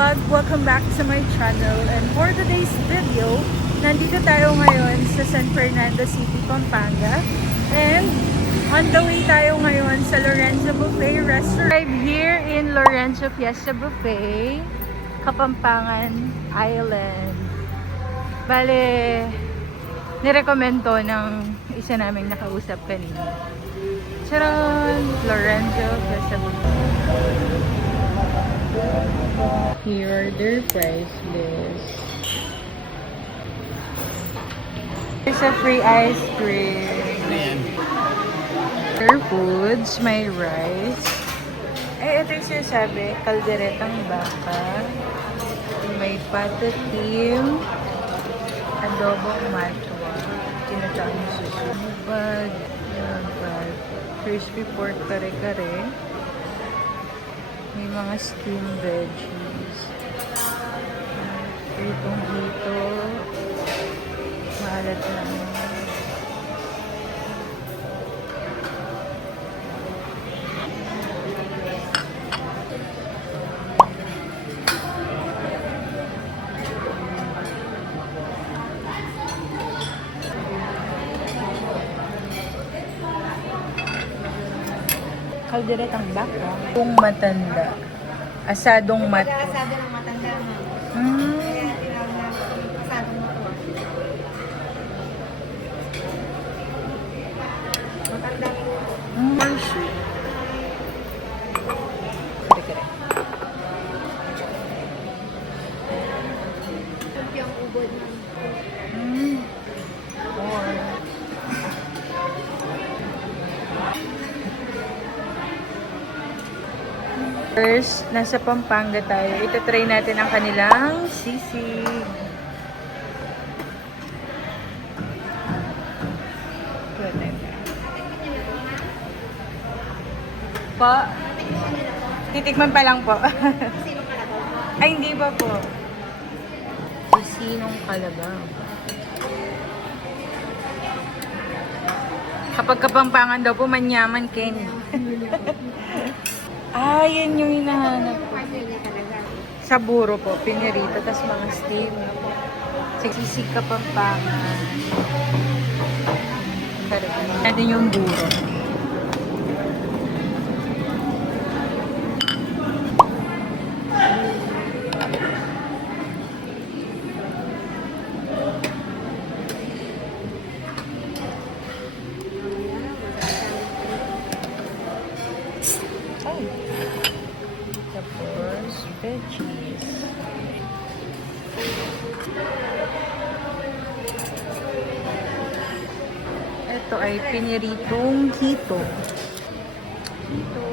vlog! Welcome back to my channel. And for today's video, nandito tayo ngayon sa San Fernando City, Pampanga. And on the way tayo ngayon sa Lorenzo Buffet Restaurant. I'm here in Lorenzo Fiesta Buffet, Kapampangan Island. Bale, nirecommend to ng isa naming nakausap kanina. Charon! Lorenzo Fiesta Buffet. Here are their price lists. There's a free ice cream. Their foods, may rice. Ito yung sinasabi, kalderetang baka. May patatim, adobong matwa, tinatawag yung susubad, crispy pork kare-kare. May mga steamed veggies. Itong hito. Maalat na. Kalderetang baka. Kung matanda. Asadong mat. Asado ng matanda. Kaya tinawag na asadong matwa. Matanda po. Marcy. Kare-kare. Yung ubod ng First, nasa Pampanga tayo. Ito try natin ang kanilang sisig. Po? Titikman pa lang po. Ay, hindi ba po? Kusinong kalabaw. Kapag Kapampangan daw po, manyaman Ken. Ah, yan yung hinahanap ko. Sa buro po, pinirito, tas mga steam. Sisig Kapampangan. Natin yung buro. Tapos, veggies. Ito ay piniritong hito. Hito.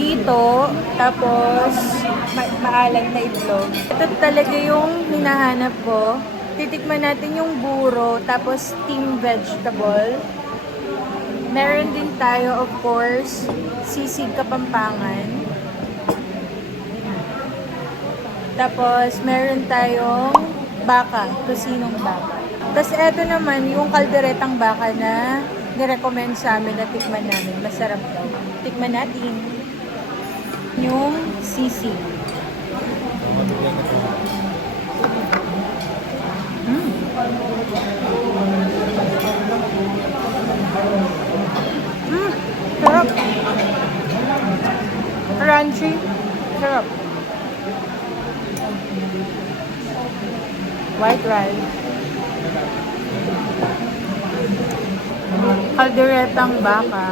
Hito, tapos maalat na itlog. Ito talaga yung hinahanap ko. Titikman natin yung buro, tapos steamed vegetable. Meron din tayo, of course, sisig Kapampangan. Tapos, meron tayong baka, kusinong baka. Tapos, eto naman, yung kalderetang baka na nirecommend sa amin na tikman namin. Masarap daw. Tikman natin yung sisig. Sarap. Crunchy. Sarap. White rice. Kalderetang baka.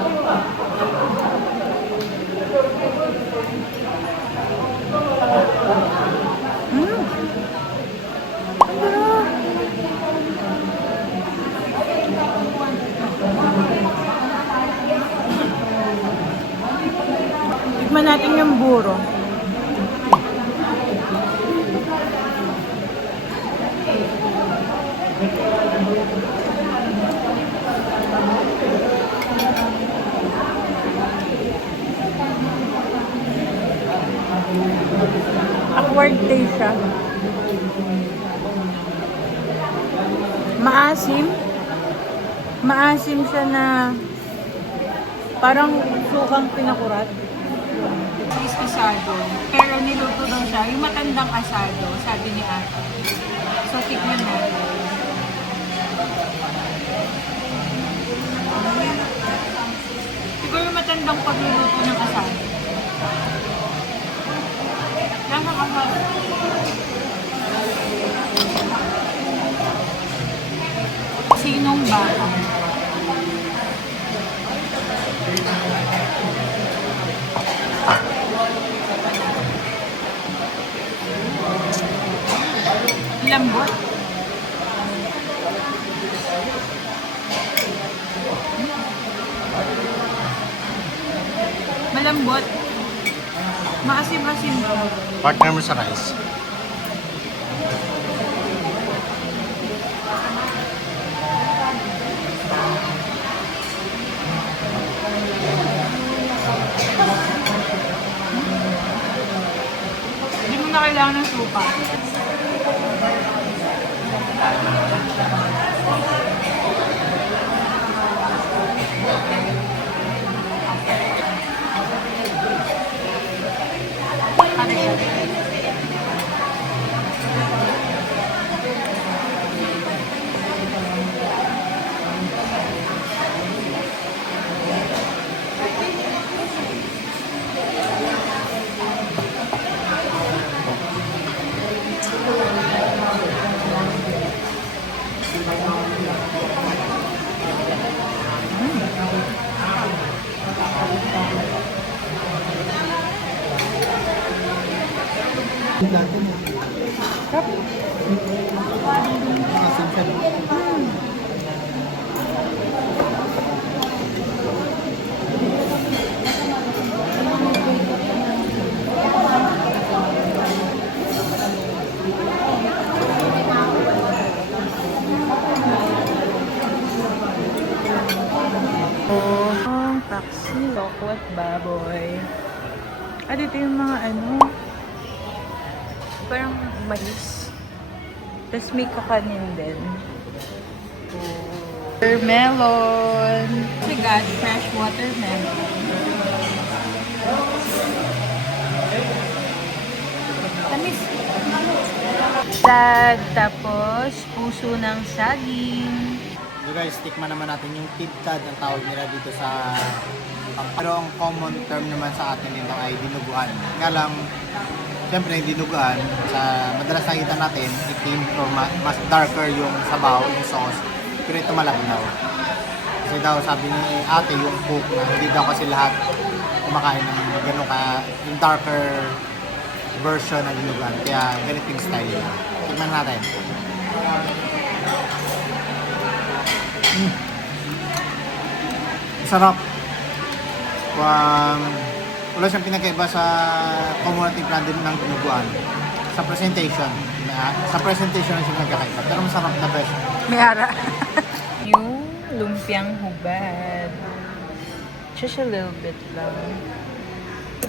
Tikman natin yung buro. siya. Maasim. Maasim siya na parang sukang pinakurat. Is asado. Pero niluto daw siya. Yung matandang asado, sabi ni ate. So, tikman natin. Siguro matandang pagluluto ng asado. Lasa kasal. Sinong baka? Lambot. Malambot. Maasim-asim. Partner mo sa rice. Hindi mo na kailangan ng supa. Ang taxi, lokwat baboy. At ito yung mga parang mais. Tapos may kakanin din. Watermelon. Oh my God, fresh watermelon. Tamis. Sag, tapos puso ng saging. So guys, tikman naman natin yung tidtad ang tawag nila dito sa pero ang common term naman sa atin nito ay dinuguan. Nga lang, siyempre yung dinuguan, sa madalas nakita natin, itim or mas darker yung sabaw, yung sauce, pero ito malabnaw. Kasi daw sabi ni ate yung cook na hindi daw kasi lahat kumakain ng gano'n ka, yung darker version ng dinuguan. Kaya ganito yung style nila. Tikman natin. Sarap. Wala siyang pinakaiba sa community plan din ng dinuguan. Sa presentation. Sa presentation lang siya nagkakaiba. Pero masarap na best. May ara. Yung lumpiang hubad. Just a little bit lang.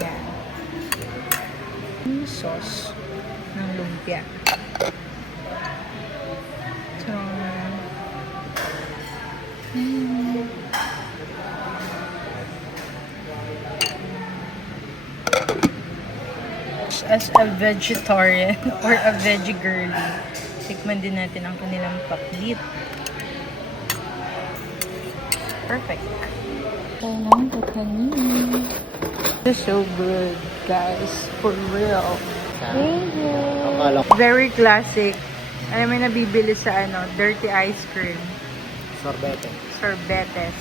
Yan. Yung sauce ng lumpia. So, as a vegetarian or a veggie girly, tikman din natin ang kanilang paklit. Perfect. Kailangan ko kanin. This is so good, guys. For real. Thank you. Very classic. Alam mo, nabibili sa dirty ice cream. Sorbete. Sorbetes.